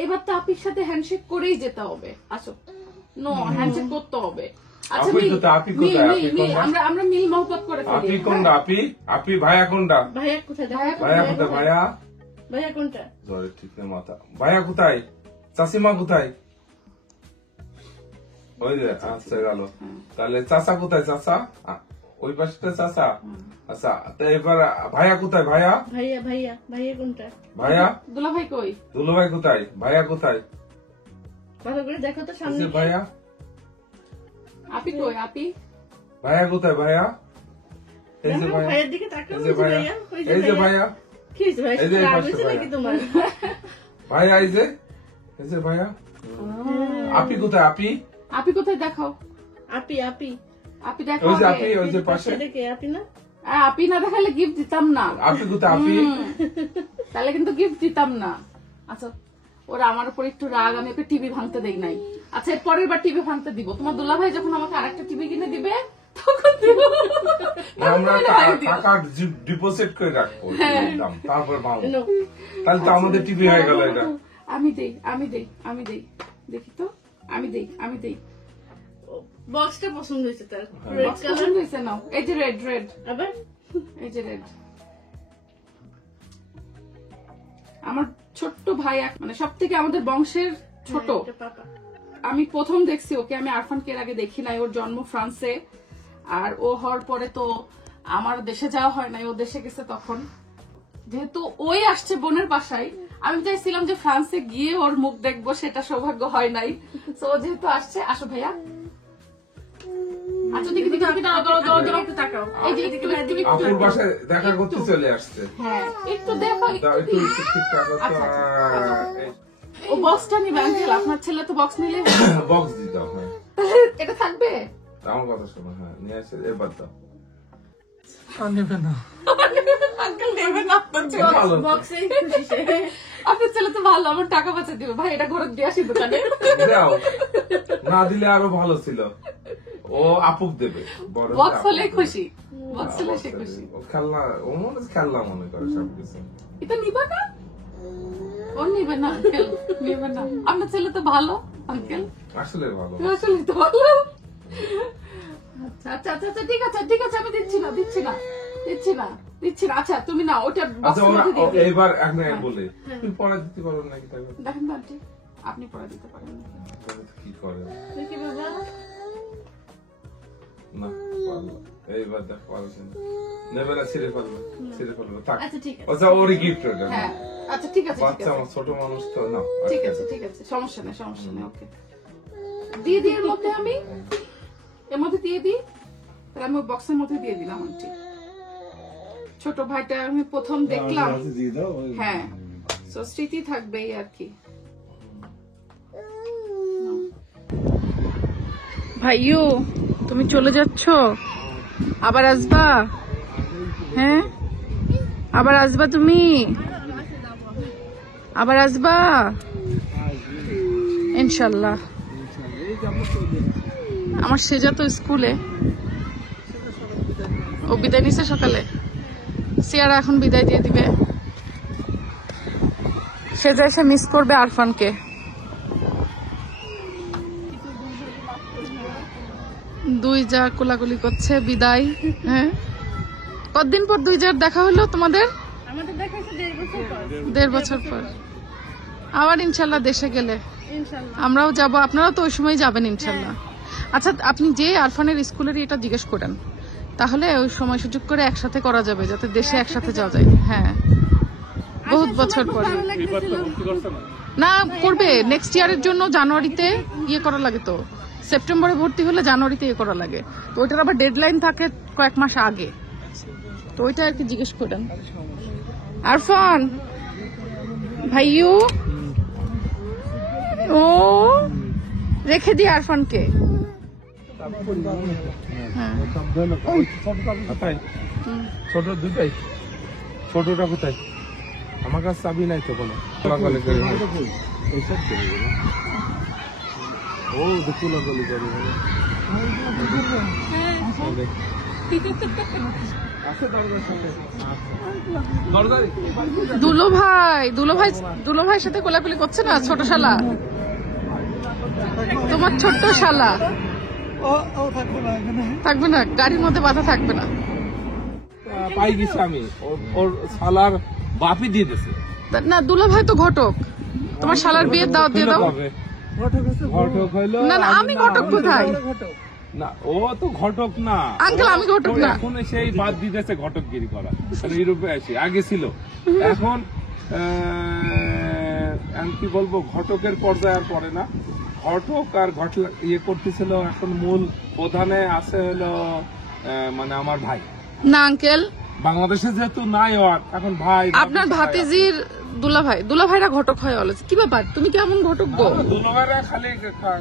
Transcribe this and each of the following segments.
এবার তো আপির সাথে হ্যান্ডশেক করেই যেতে হবে। আসো, নো হ্যান্ডশেক করতে হবে। আচ্ছা আমরা মিল মহব্বত করে ফেলি। আপি কোনটা? আপি ভাইয়া কোনটা? ভাইয়া কোথায়? ভাইয়া কোথায়? ভাইয়া কোনটা? জরে ঠিক নেই মাথা। ভাইয়া কোথায়? চাষিমা কোথায়? ওই যে আচ্ছা গেল। তাহলে চাচা কোথায়? চাচা ওই পাশটা চাচা। আচ্ছা তো এবার ভাইয়া কোথায়? ভাইয়া কোনটা? ভাইয়া দুলাভাই কই? দুলাভাই কোথায়? ভাইয়া কোথায়? ভালো করে দেখো তো সামনে। ভাইয়া আপি কই? আপি ভাইয়া কোথায়? ভাইয়া এই যে ভাইয়া, ভাইয়ের দিকে তাকাও। এই যে ভাইয়া, এই যে ভাইয়া, কি হইছে ভাই? এই যে রাগ হইছে নাকি তোমার? ভাইয়া এই যে ভাইয়া। আপি কোথায়? আপি কোথায় দেখাও? আপি দেখাও। ওই যে আপি, ওই যে পাশে। আপি না? আপি না দেখালে গিফট দিতাম না। আপি কোথায়? আপি তাহলে কিন্তু গিফট দিতাম না। আচ্ছা ওরা আমার উপর একটু রাগ, আমি ওকে টিভি ভাঙতে দেই নাই। আচ্ছা পরের বার টিভি ভাঙতে দিব। তোমার দুলাভাই যখন আমাকে আরেকটা টিভি কিনে দিবে তখন দিব। আমরা টাকা ডিপোজিট করে রাখবো, তারপর পাবো। তাহলে তো আমাদের টিভি হয়ে গেল। এটা আমি দেই দেখি তো। আমি দেই বক্সটা পছন্দ হয়েছে তার। রেড পছন্দ হয়েছে না? এই যে রেড আবার এই যে রেড। আমার ছোট্ট ভাই, মানে সব থেকে আমাদের বংশের ছোট। আমি প্রথম দেখছি ওকে। আমি আরফানকে এর আগে দেখি নাই। ওর জন্ম ফ্রান্সে, আর ও হওয়ার পরে তো আমার দেশে যাওয়া হয় নাই। ও দেশে গেছে তখন। যেহেতু ওই আসছে বোনের বাসায়, আমি চাইছিলাম যে ফ্রান্সে গিয়ে ওর মুখ দেখবো, সেটা সৌভাগ্য হয় নাই। তো ও যেহেতু আসছে, আসো ভাইয়া। আচ্ছা দেখি তাকাও। এই যে আপুর বাসায় দেখা করতে চলে আসছে। হ্যাঁ একটু দেখো, একটু ঠিকঠাক হতো। ও বক্সটা নিবে আঙ্কেল। আপনার ছেলে তো বক্স নিলে বক্স দিতে হবে। এটা থাকবে। আমার কথা শোনো। হ্যাঁ নিয়ে আসে, এবার দাও। নেবে না আঙ্কেল নেবে না। আপনার ছেলে তো ভালো, আমার টাকা বাঁচা দিবে। ভাই এটা ঘরে দিয়ে আসি দোকানে। না দিলে আরো ভালো ছিল। ও আপুক দেবে। বক্স হলে খুশি। বক্স হলে সে খুশি। খেলনা ও মনে খেলনা মনে করে সবকিছু। এটা নিবা না? ও নিবে না আঙ্কেল, নিবে না। আপনার ছেলে তো ভালো আঙ্কেল। আসলে ভালো, আসলে তো ভালো। আচ্ছা আচ্ছা আচ্ছা ঠিক আছে ঠিক আছে। আমি দিচ্ছি না। আচ্ছা তুমি না ওটা এইবার বলে তুমি পড়া দিতে পারো নাকি? দেখেন না আন্টি, আপনি পড়া দিতে পারেন কি করে বাবা? না এইবার দেখ পারছেন নেবে না, ছিঁড়ে ফেলবে। আচ্ছা ঠিক আছে। আচ্ছা ওরই গিফট ওটা। হ্যাঁ আচ্ছা ঠিক আছে। বাচ্চা আমার ছোট মানুষ তো না। ঠিক আছে সমস্যা নেই ওকে দিয়ে দিই। এর মধ্যে আমি দিয়ে দিই। তাহলে আমি বক্সের মধ্যে দিয়ে দিলাম আন্টি। ছোট ভাইটা আমি প্রথম দেখলাম। হ্যাঁ স্মৃতি থাকবে আর কি। ভাইও তুমি চলে যাচ্ছ, আবার আসবা? হ্যাঁ আবার আসবা তুমি? আবার আসবা ইনশাল্লাহ। আমার সেজা তো স্কুলে, ও বিদায় নিছে সকালে। সিয়ারা এখন বিদায় দিয়ে দিবে। সেজা এসে মিস করবে আরফানকে। দুই যা কোলাকুলি করছে, বিদায়। হ্যাঁ কতদিন পর দুই যার দেখা হলো তোমাদের? আমাদের দেখা হচ্ছে 1.5 বছর পর। আবার ইনশাল্লাহ দেশে গেলে আমরাও যাব, আপনারাও তো ওই সময় যাবেন ইনশাল্লাহ। আচ্ছা আপনি যে আরফানের স্কুলের এটা জিজ্ঞেস করেন, তাহলে ওই সময় সুযোগ করে একসাথে করা যাবে, যাতে দেশে একসাথে যাওয়া যায়। হ্যাঁ বহুত বছর পরে না করবে। নেক্সট ইয়ারের জন্য জানুয়ারিতে করা লাগে। তো সেপ্টেম্বরে ভর্তি হলে জানুয়ারিতে করা লাগে। তো ওইটার আবার ডেডলাইন থাকে কয়েক মাস আগে। তো ওইটা আর কি জিজ্ঞেস করেন। আরফান ভাইও ও রেখে দিই আরফানকে। ছোট দুটাই। ছোটটা কোথায়? আমার কাছে চাবি নাই তো কোনো। ও দেখুন আছে দরজার সাথে। দরজার দুলো ভাইয়ের সাথে কোলাকুলি করছে না ছোট শালা, তোমার ছোট্ট শালা থাকবে না, গাড়ির মধ্যে বাধা থাকবে না। পাই গেছি আমি, ওর শালার বাপি দিয়ে দিছে। না দুলো ভাই তো ঘটক, তোমার শালার বিয়ের দাওয়াত দিয়ে দাও। ঘটক হইলো না না, আমি ঘটক কোথায়? না, ও তো ঘটক না আঙ্কেল, আমি ঘটক না। এখন সেই বাদ দিতেছে ঘটকগিরি করা, ইউরোপে আসি, আগে ছিল। এখন আমি কি বলবো, ঘটকের পর্যায়ে আর পড়ে না, ঘটক আর ইয়ে করতেছিল। এখন মূল প্রধানে আছে হলো মানে আমার ভাই। না আঙ্কেল, বাংলাদেশে যেহেতু নাই, ওর এখন ভাই। আপনার ভাতিজির দুলা ভাইরা ঘটক হয় অলস। কি ব্যাপার, তুমি কেমন ঘটক গো? দুলাভাইরা খালি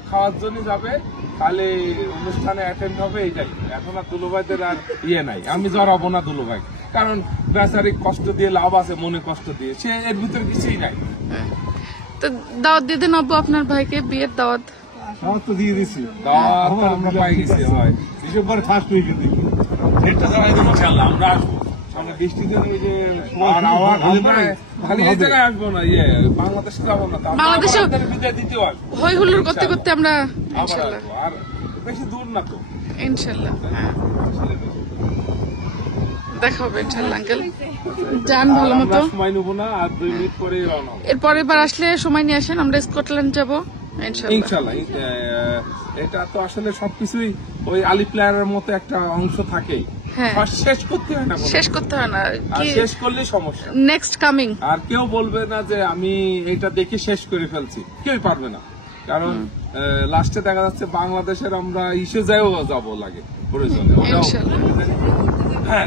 খাওয়ার জন্য যাবে, খালি অনুষ্ঠানে অ্যাটেন্ড হবে, এইটাই। এখন আর দুলাভাইদের আর ইয়ে নাই। আমি জড়াবো না দুলাভাই, কারণ বেচারিক কষ্ট দিয়ে লাভ আছে, মনে কষ্ট দিয়ে, সে এর ভিতরে কিছুই নাই। তো দাওয়াত দিয়ে দেন আব্বু আপনার ভাইকে, বিয়ের দাওয়াত। দাওয়াত তো দিয়ে দিছি, দাওয়াত তো আমরা পাই গেছি, হয় ডিসেম্বরে ফার্স্ট উইকে দেখি এটা জানাই দেবো, ইনশাআল্লাহ আমরা আসবো। আমরা বৃষ্টিতে ওই যে আর আমরা খালি এই জায়গায় আসবো না, ইয়ে বাংলাদেশে যাবো না, বাংলাদেশে বিদায় দিতেও আসবো, হই হুল্লোড় করতে করতে আমরা আবার ইনশাল্লাহ আসবো। আর বেশি দূর না তো, ইনশাল্লাহ দেখা হবে ইনশাল্লাহ। আঙ্কেল যান ভালো মতো, সময় নেবো না, আর 2 মিনিট পরে রওনা হবো। এরপরের বার আসলে সময় নিয়ে আসেন, আমরা স্কটল্যান্ড যাবো ইনশাল্লাহ। ইনশাল্লাহ। এটা তো আসলে সবকিছুই ওই আলি প্লেয়ারের মতো একটা অংশ থাকেই, হ্যাঁ। শেষ করতে হয় না, শেষ করতে হয় না, আর কি শেষ করলে সমস্যা। Next coming. আর কেউ বলবে না যে আমি এটা দেখে শেষ করে ফেলছি, কেউ পারবে না, কারণ লাস্টে দেখা যাচ্ছে বাংলাদেশের আমরা ইস্যু যাবো লাগে প্রয়োজন। ইনশাল্লাহ হ্যাঁ,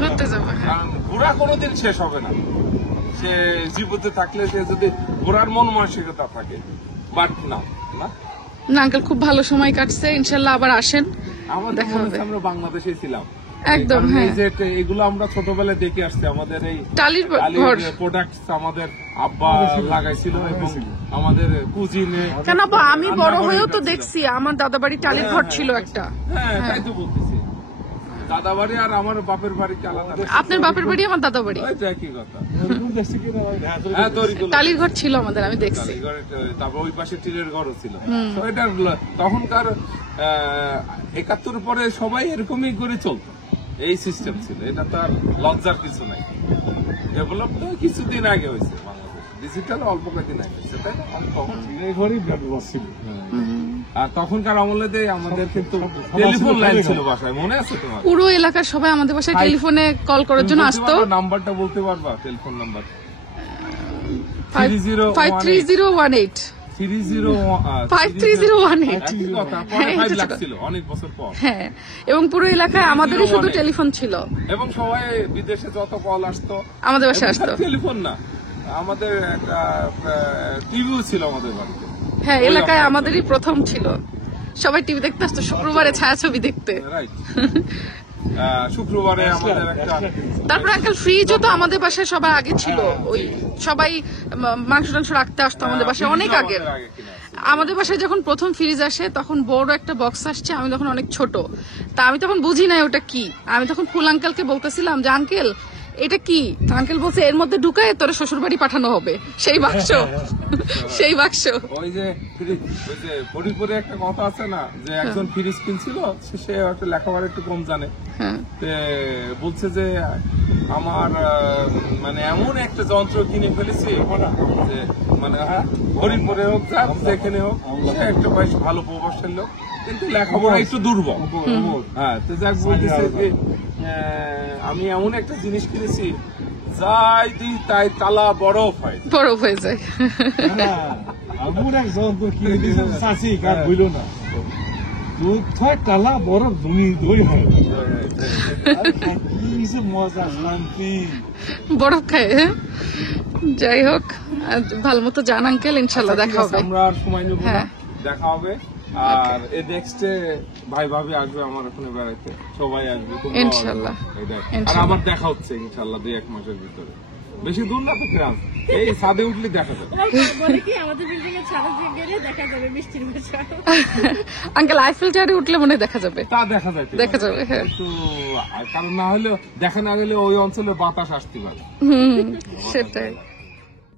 ঘুরতে যাবো, হ্যাঁ। কারণ ঘোরা কোনোদিন শেষ হবে না। সে জীবিত থাকলে, সে যদি ঘোরার মন মানসিকতা থাকে, বাট না না না আঙ্কেল, খুব ভালো সময় কাটছে, ইনশাল্লাহ আবার আসেন, আমাদের দেখা মনে হবে। হচ্ছে আমরা বাংলাদেশে ছিলাম একদম, কারণ এই হ্যাঁ। যে এগুলো আমরা ছোটবেলায় দেখে আসছি, আমাদের এই টালির ঘর। প্রোডাক্ট আমাদের আব্বা লাগাইছিল, এবং আমাদের কুজিনে। কেন আপা, আমি বড় হয়েও তো দেখছি, আমার দাদা বাড়ি টালির ঘর ছিল একটা। হ্যাঁ, তাই তো বলতেছি, দাদা বাড়ি আর আমার বাপের বাড়ি কি আলাদা না? আপনার বাপের বাড়ি আমার দাদা বাড়ি, ওই তো একই কথা। হ্যাঁ, তৈরিগুলো টালির ঘর ছিল আমাদের, আমি দেখছি। তারপর ওই পাশে টিনের ঘরও ছিল। তো এটা তখনকার 71 পরে সবাই এরকমই করে চলতো, এই সিস্টেম ছিল। এটা তো আর লজ্জার কিছু নাই। ডেভেলপ তো কিছুদিন আগে হয়েছে, বাংলাদেশ ডিজিটাল অল্প কয়েকদিন আগে, সেটাই না অল্প। আর তখনকার আমলে আমাদের কিন্তু টেলিফোন লাইন ছিল বাসায়, মনে আছে তোমার? পুরো এলাকার সবাই আমাদের বাসায় টেলিফোনে কল করার জন্য আসতো। নাম্বারটা বলতে পারবা? Telephone number 53018 53018। একই কথা, পরে 5 লাখ ছিল অনেক বছর পর। হ্যাঁ, এবং পুরো এলাকায় আমাদেরই শুধু টেলিফোন ছিল, এবং সবাই বিদেশে যত কল আসতো আমাদের বাসায় আসতো। টেলিফোন না, আমাদের একটা টিভিও ছিল আমাদের বাড়িতে। হ্যাঁ, এলাকায় আমাদেরই প্রথম ছিল, সবাই টিভি দেখতে আসতো শুক্রবারে ছায়াছবি দেখতে। রাইট, শুক্রবারে আমাদের একটা। তারপর আঙ্কেল ফ্রিজও তো আমাদের বাসায় সবার আগে ছিল, ওই সবাই মাংস টাংস রাখতে আসতো আমাদের বাসায় অনেক আগে। আমাদের বাসায় যখন প্রথম ফ্রিজ আসে তখন বড় একটা বক্স আসছে, আমি তখন অনেক ছোট, তা আমি তখন বুঝি নাই ওটা কি। আমি তখন ফুল আঙ্কেলকে বলতেছিলাম যে আঙ্কেল এটা কি, আঙ্কেল বলছে এর মধ্যে ঢুকায় তোর শ্বশুর বাড়ি পাঠানো হবে, সেই বাক্স সেই বাক্স। ওই যে ফরিদপুরে একটা কথা আছে না, যে একজন ফ্রিজ কিনছিল, সে হয়তো লেখাপড়া একটু কম জানে, বলছে যে আমার মানে এমন একটা যন্ত্র কিনে ফেলেছি, যে মানে হরিপুরে হোক, যাক যেখানে হোক, সে একটা বেশ ভালো প্রভাবশালী লোক, কিন্তু লেখাপড়া একটু দুর্বল। হ্যাঁ, তো যাক বলতেছে যে আমি এমন একটা জিনিস কিনেছি, যাই দিই তাই তালা বরফ হয়ে যায়। আমার এক যন্ত্র কিনে দিয়েছেন চাষি, কার বইল না, দুধ হয় কালা বরফ দই হয়, কি মজা শান্তি, বরফ খায়। যাই হোক, ভালো মতো জান আঙ্কেল, ইনশাল্লাহ দেখা হবে। আমরা আর সময় নেব না, দেখা হবে। আর এই নেক্সটে ভাই ভাবি আসবে আমার ওখানে বেড়াইতে, সবাই আসবে ইনশাল্লাহ। আর আমার দেখা হচ্ছে ইনশাল্লাহ 2-1 মাসের ভিতরে, বেশি দূর না তো ফ্রান্স। এই ছাদে উঠলে দেখা যাবে। বলে কি আমাদের বিল্ডিং এর ছাদে গেলে দেখা যাবে বৃষ্টির বর্ষা। আঙ্কেল আইফেল টাওয়ারে উঠলে মনে হয় দেখা যাবে। তা দেখা যায়, দেখা যাবে, হ্যাঁ। কিন্তু কারণ না হলেও দেখা না গেলে ওই অঞ্চলে বাতাস আসতে পারে। সেটাই।